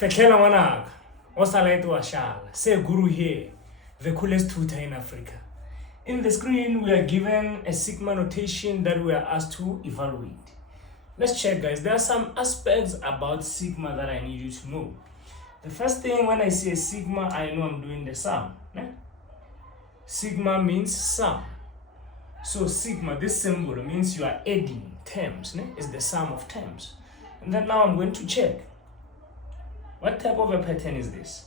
Fekela ngwanaka, o sala ete wa shala. Say Guru here, the coolest tutor in Africa. In the screen, we are given a sigma notation that we are asked to evaluate. Let's check, guys. There are some aspects about sigma that I need you to know. The first thing, when I say sigma, I know I'm doing the sum. Sigma means sum. So sigma, this symbol means you are adding terms. It's the sum of terms. And then now I'm going to check. What type of a pattern is this?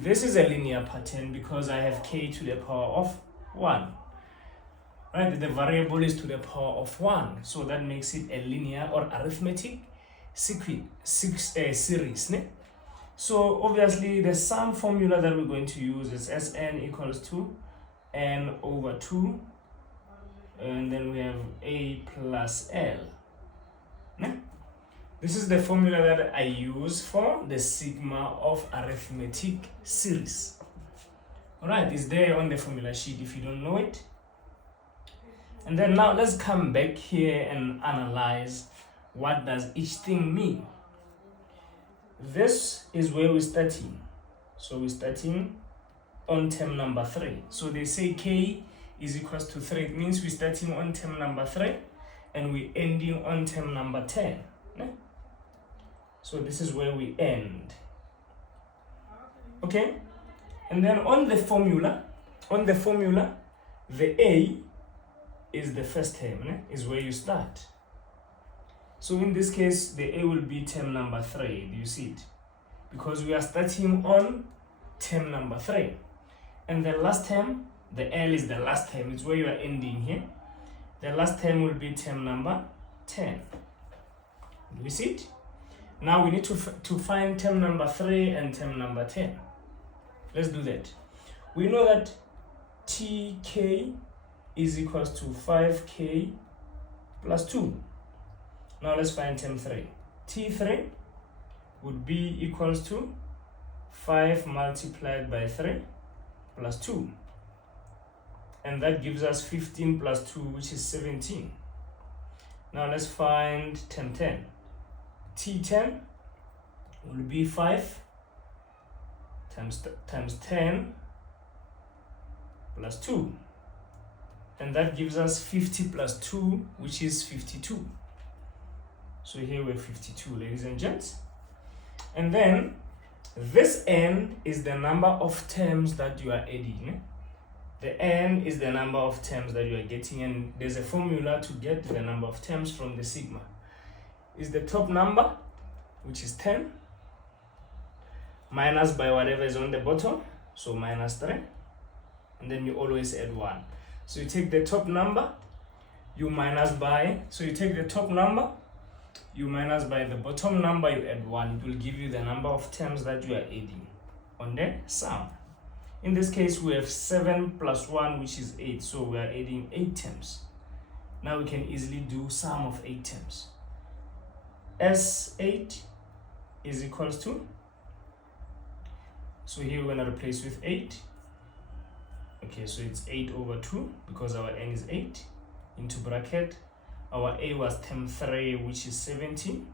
This is a linear pattern because I have k to the power of 1. Right? The variable is to the power of 1. So that makes it a linear or arithmetic series. So obviously the sum formula that we're going to use is Sn equals to n over 2. And then we have a plus l. This is the formula that I use for the sigma of arithmetic series. Alright, it's there on the formula sheet if you don't know it. And then now let's come back here and analyze what does each thing mean. This is where we're starting. So we're starting on term number 3. So they say k is equals to 3. It means we're starting on term number 3 and we're ending on term number 10. So this is where we end. Okay? And then on the formula, the A is the first term, is where you start. So in this case, the A will be term number 3. Do you see it? Because we are starting on term number 3. And the last term, the L is the last term. It's where you are ending here. The last term will be term number 10. Do you see it? Now we need to find term number 3 and term number 10. Let's do that. We know that tk is equals to 5k plus 2. Now let's find term 3. T3 would be equals to 5 multiplied by 3 plus 2. And that gives us 15 plus 2, which is 17. Now let's find term 10. T10 will be 5 times 10 plus 2. And that gives us 50 plus 2, which is 52. So here we're 52, ladies and gents. And then this n is the number of terms that you are adding. The n is the number of terms that you are getting, and there's a formula to get the number of terms from the sigma. Is the top number, which is 10, minus by whatever is on the bottom, so minus 3, and then you always add 1. So you take the top number, you minus by, so you take the top number, you minus by the bottom number, you add 1. It will give you the number of terms that you are adding on the sum. In this case, we have 7 plus 1, which is 8, so we are adding 8 terms. Now we can easily do sum of 8 terms. S8 is equals to, so here we're going to replace with 8. Okay, so it's 8 over 2 because our n is 8 into bracket. Our A was term 3, which is 17,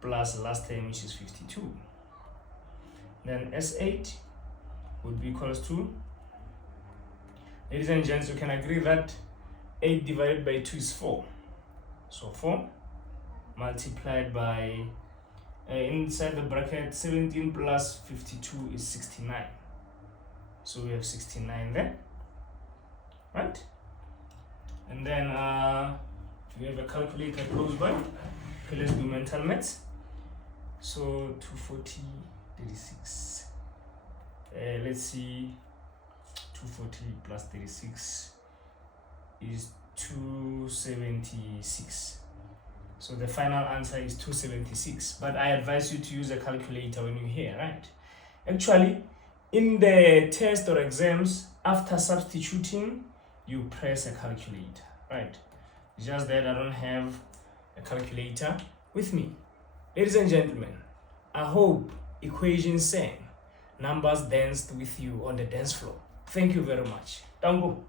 plus last term, which is 52. Then S8 would be equals to, ladies and gents, you can agree that 8 divided by 2 is 4. So 4 multiplied by, inside the bracket, 17 plus 52 is 69. So we have 69 there, right? And then if you have a calculator close by, okay, let's do mental maths. So 240, 36. Let's see, 240 plus 36 is 276. So the final answer is 276. But I advise you to use a calculator when you're here, right? Actually, in the test or exams, after substituting, you press a calculator, right? Just that I don't have a calculator with me. Ladies and gentlemen, I hope equations sang, numbers danced with you on the dance floor. Thank you very much. Tango.